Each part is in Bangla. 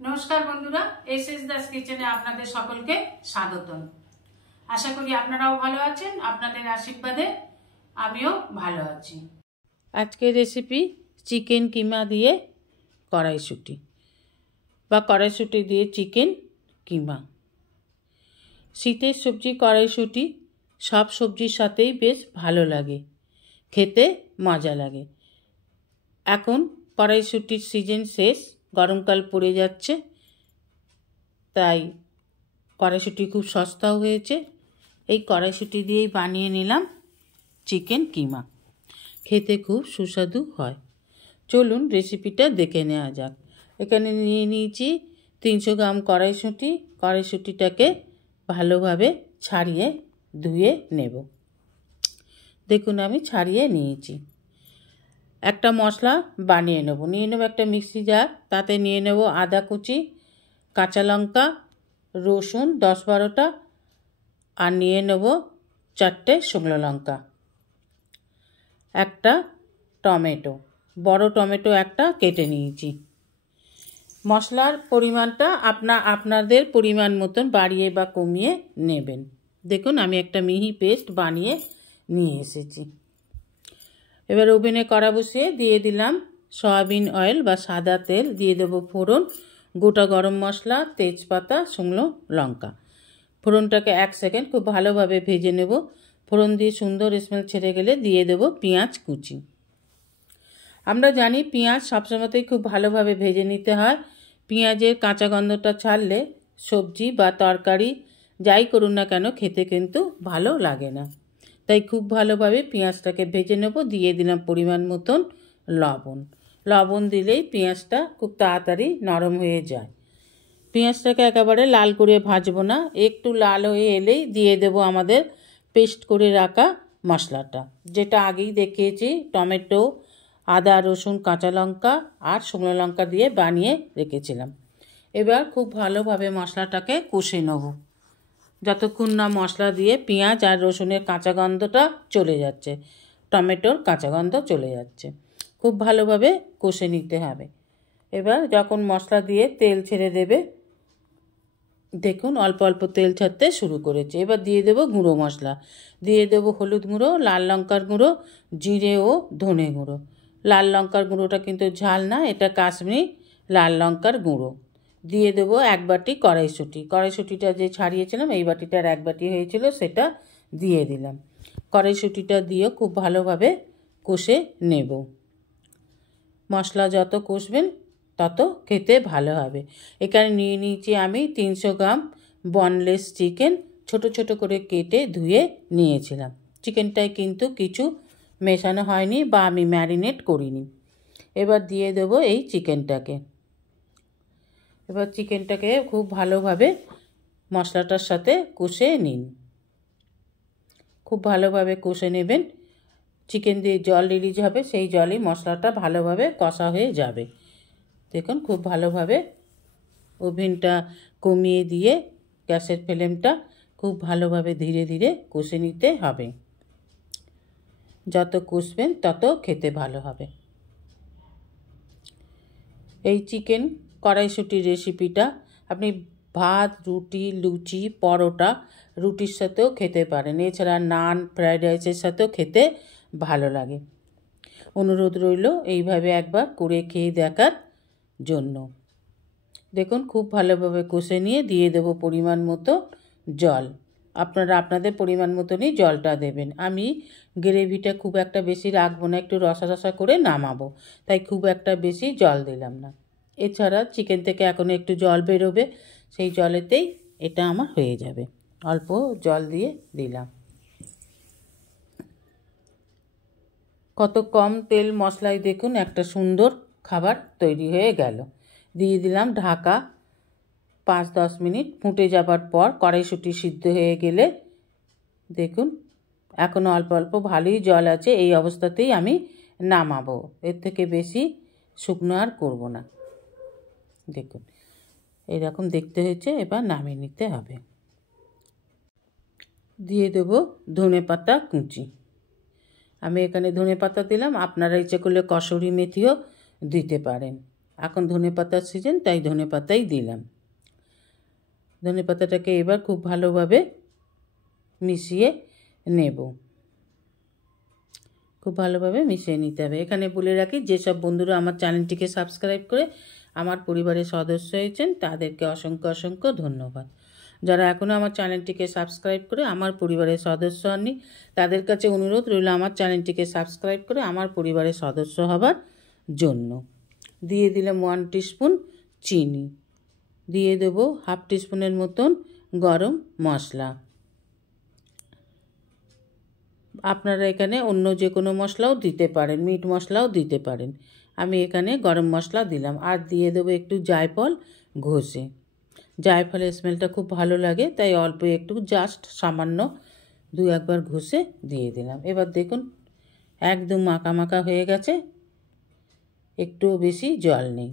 নমস্কার বন্ধুরা, এসএস দাস কিচেনে আপনাদের সকলকে স্বাগতম। আশা করি আপনারাও ভালো আছেন। আপনাদের আশীর্বাদে আমিও ভালো আছি। আজকের রেসিপি চিকেন কিমা দিয়ে কড়াইশুঁটি বা কড়াইশুঁটি দিয়ে চিকেন কিমা। শীতের সবজি কড়াইশুঁটি সব সবজির সাথেই বেশ ভালো লাগে, খেতে মজা লাগে। এখন কড়াইশুঁটির সিজন শেষ, গরমকাল পড়ে যাচ্ছে, তাই কড়াইশুঁটি খুব সস্তাও হয়েছে। এই কড়াইশুঁটি দিয়েই বানিয়ে নিলাম চিকেন কিমা। খেতে খুব সুস্বাদু হয়। চলুন রেসিপিটা দেখে নেওয়া যাক। এখানে নিয়ে নিয়েছি 300 গ্রাম কড়াইশুঁটি। কড়াইশুঁটিটাকে ভালোভাবে ছাড়িয়ে ধুয়ে নেব। দেখুন আমি ছাড়িয়ে নিয়েছি। একটা মশলা বানিয়ে নেব। নিয়ে নেব একটা মিক্সি জার, তাতে নিয়ে নেব আদা কুচি, কাঁচা লঙ্কা, রসুন 10-12টা, আর নিয়ে নেব 4টে শুকনো লঙ্কা, একটা টমেটো, বড় টমেটো একটা কেটে নিয়েছি। মশলার পরিমাণটা আপনাদের পরিমাণ মতন বাড়িয়ে বা কমিয়ে নেবেন। দেখুন আমি একটা মিহি পেস্ট বানিয়ে নিয়ে এসেছি। এবার ওভেনে কড়া বসিয়ে দিয়ে দিলাম সয়াবিন অয়েল বা সাদা তেল। দিয়ে দেব ফোড়ন, গোটা গরম মশলা, তেজপাতা, শুকনো লঙ্কা। ফোড়নটাকে 1 সেকেন্ড খুব ভালোভাবে ভেজে নেব। ফোড়ন দিয়ে সুন্দর স্মেল ছেড়ে গেলে দিয়ে দেব পেঁয়াজ কুচি। আমরা জানি পেঁয়াজ সবসময়তেই খুব ভালোভাবে ভেজে নিতে হয়। পেঁয়াজের কাঁচা গন্ধটা ছাড়লে সবজি বা তরকারি যাই করুন না কেন খেতে কিন্তু ভালো লাগে না। তাই খুব ভালোভাবে পেঁয়াজটাকে ভেজে নেব। দিয়ে দিলাম পরিমাণ মতন লবণ। লবণ দিলেই পেঁয়াজটা খুব তাড়াতাড়ি নরম হয়ে যায়। পেঁয়াজটাকে একেবারে লাল করে ভাজবো না, একটু লাল হয়ে এলেই দিয়ে দেব আমাদের পেস্ট করে রাখা মশলাটা, যেটা আগেই দেখিয়েছি। টমেটো, আদা, রসুন, কাঁচা লঙ্কা আর শুকনো লঙ্কা দিয়ে বানিয়ে রেখেছিলাম। এবার খুব ভালোভাবে মশলাটাকে কষে নেব, যতক্ষণ না মশলা দিয়ে পেঁয়াজ আর রসুনের কাঁচা গন্ধটা চলে যাচ্ছে, টমেটোর কাঁচা গন্ধ চলে যাচ্ছে। খুব ভালোভাবে কষে নিতে হবে। এবার যখন মশলা দিয়ে তেল ছেড়ে দেবে, দেখুন অল্প অল্প তেল ছাড়তে শুরু করেছে। এবার দিয়ে দেব গুঁড়ো মশলা। দিয়ে দেব হলুদ গুঁড়ো, লাল লঙ্কার গুঁড়ো, জিরে ও ধনে গুঁড়ো। লাল লঙ্কার গুঁড়োটা কিন্তু ঝাল না, এটা কাশ্মীরি লাল লঙ্কার গুঁড়ো। দিয়ে দেবো 1 বাটি কড়াইশুঁটি। কড়াইশুঁটিটা যে ছাড়িয়েছিলাম, এই বাটিটার 1 বাটি হয়েছিল, সেটা দিয়ে দিলাম। কড়াইশুঁটিটা দিয়েও খুব ভালোভাবে কষে নেব। মশলা যত কষবেন তত খেতে ভালো হবে। এখানে নিয়ে নিয়েছি আমি 300 গ্রাম বনলেস চিকেন, ছোট ছোট করে কেটে ধুয়ে নিয়েছিলাম। চিকেনটায় কিন্তু কিছু মেশানো হয়নি বা আমি ম্যারিনেট করিনি। এবার দিয়ে দেবো এই চিকেনটাকে। এবার চিকেনটাকে খুব ভালোভাবে মশলাটার সাথে কষে নিন। খুব ভালোভাবে কষে নেবেন। চিকেন দিয়ে জল রিলিজ হবে, সেই জলেই মশলাটা ভালোভাবে কষা হয়ে যাবে। দেখুন খুব ভালোভাবে ওভেনটা কমিয়ে দিয়ে গ্যাসের ফ্লেমটা খুব ভালোভাবে ধীরে ধীরে কষে নিতে হবে। যত কষবেন তত খেতে ভালো হবে। এই চিকেন কড়াইশুঁটির রেসিপিটা আপনি ভাত, রুটি, লুচি, পরোটা, রুটির সাথেও খেতে পারেন। এছাড়া নান, ফ্রায়েড রাইসের সাথেও খেতে ভালো লাগে। অনুরোধ রইল এইভাবে একবার করে খেয়ে দেখার জন্য। দেখুন খুব ভালোভাবে কষে নিয়ে দিয়ে দেব পরিমাণ মতো জল। আপনারা আপনাদের পরিমাণ মতনই জলটা দেবেন। আমি গ্রেভিটা খুব একটা বেশি রাখবো না, একটু রসা রসা করে নামাবো, তাই খুব একটা বেশি জল দিলাম না। এছাড়া চিকেন থেকে এখন একটু জল বেরোবে, সেই জলেতেই এটা আমার হয়ে যাবে। অল্প জল দিয়ে দিলাম। কত কম তেল মশলায় দেখুন একটা সুন্দর খাবার তৈরি হয়ে গেল। দিয়ে দিলাম ঢাকা। 5-10 মিনিট ফুটে যাবার পর কড়াইশুঁটি সিদ্ধ হয়ে গেলে দেখুন এখনও অল্প অল্প ভালোই জল আছে, এই অবস্থাতেই আমি নামাবো। এর থেকে বেশি শুকনো আর করবো না। দেখুন এইরকম দেখতে হয়েছে, এবার নামিয়ে নিতে হবে। দিয়ে দেব ধনেপাতা কুচি। আমি এখানে ধনেপাতা দিলাম, আপনারা ইচ্ছে করলে কসুরি মেথিও দিতে পারেন। এখন ধনেপাতার সিজন, তাই ধনেপাতাই দিলাম। ধনেপাতাটাকে এবার খুব ভালোভাবে মিশিয়ে নেব, খুব ভালোভাবে মিশিয়ে নিতে হবে। এখানে বলে রাখি, যেসব বন্ধুরা আমার চ্যানেলটিকে সাবস্ক্রাইব করে আমার পরিবারের সদস্য হয়েছেন তাদেরকে অসংখ্য অসংখ্য ধন্যবাদ। যারা এখনও আমার চ্যানেলটিকে সাবস্ক্রাইব করে আমার পরিবারের সদস্য হননি তাদের কাছে অনুরোধ রইল আমার চ্যানেলটিকে সাবস্ক্রাইব করে আমার পরিবারের সদস্য হবার জন্য। দিয়ে দিলাম 1 টিস্পুন চিনি, দিয়ে দেবো 1/2 টিস্পুনের মতন গরম মশলা। আপনারা এখানে অন্য যে কোনো মশলাও দিতে পারেন, মিট মশলাও দিতে পারেন। আমি এখানে গরম মশলা দিলাম, আর দিয়ে দেবো একটু জায়ফল ঘষে। জায়ফলের স্মেলটা খুব ভালো লাগে, তাই অল্প একটু জাস্ট সামান্য 2-1 বার ঘষে দিয়ে দিলাম। এবার দেখুন একদম মাখা মাখা হয়ে গেছে, একটুও বেশি জল নেই,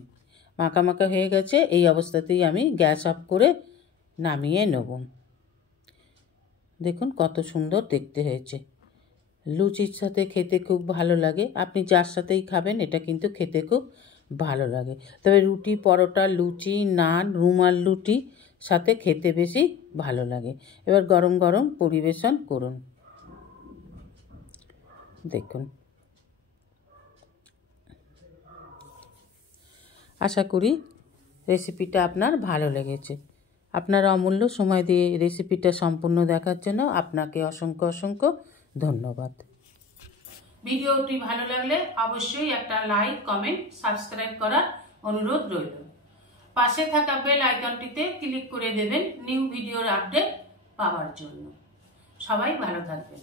মাখা মাখা হয়ে গেছে। এই অবস্থাতেই আমি গ্যাস অফ করে নামিয়ে নেব। দেখুন কত সুন্দর দেখতে হয়েছে, লুচির সাথে খেতে খুব ভালো লাগে। আপনি যার সাথেই খাবেন এটা কিন্তু খেতে খুব ভালো লাগে, তবে রুটি, পরোটা, লুচি, নান, রুমাল রুটি সাথে খেতে বেশি ভালো লাগে। এবার গরম গরম পরিবেশন করুন। দেখুন, আশা করি রেসিপিটা আপনার ভালো লেগেছে। আপনারা অমূল্য সময় দিয়ে রেসিপিটা সম্পূর্ণ দেখার জন্য আপনাকে অসংখ্য অসংখ্য ধন্যবাদ। ভিডিওটি ভালো লাগলে অবশ্যই একটা লাইক, কমেন্ট, সাবস্ক্রাইব করার অনুরোধ রইল। পাশে থাকা বেল আইকনটিতে ক্লিক করে দেবেন নিউ ভিডিওর আপডেট পাওয়ার জন্য। সবাই ভালো থাকবেন।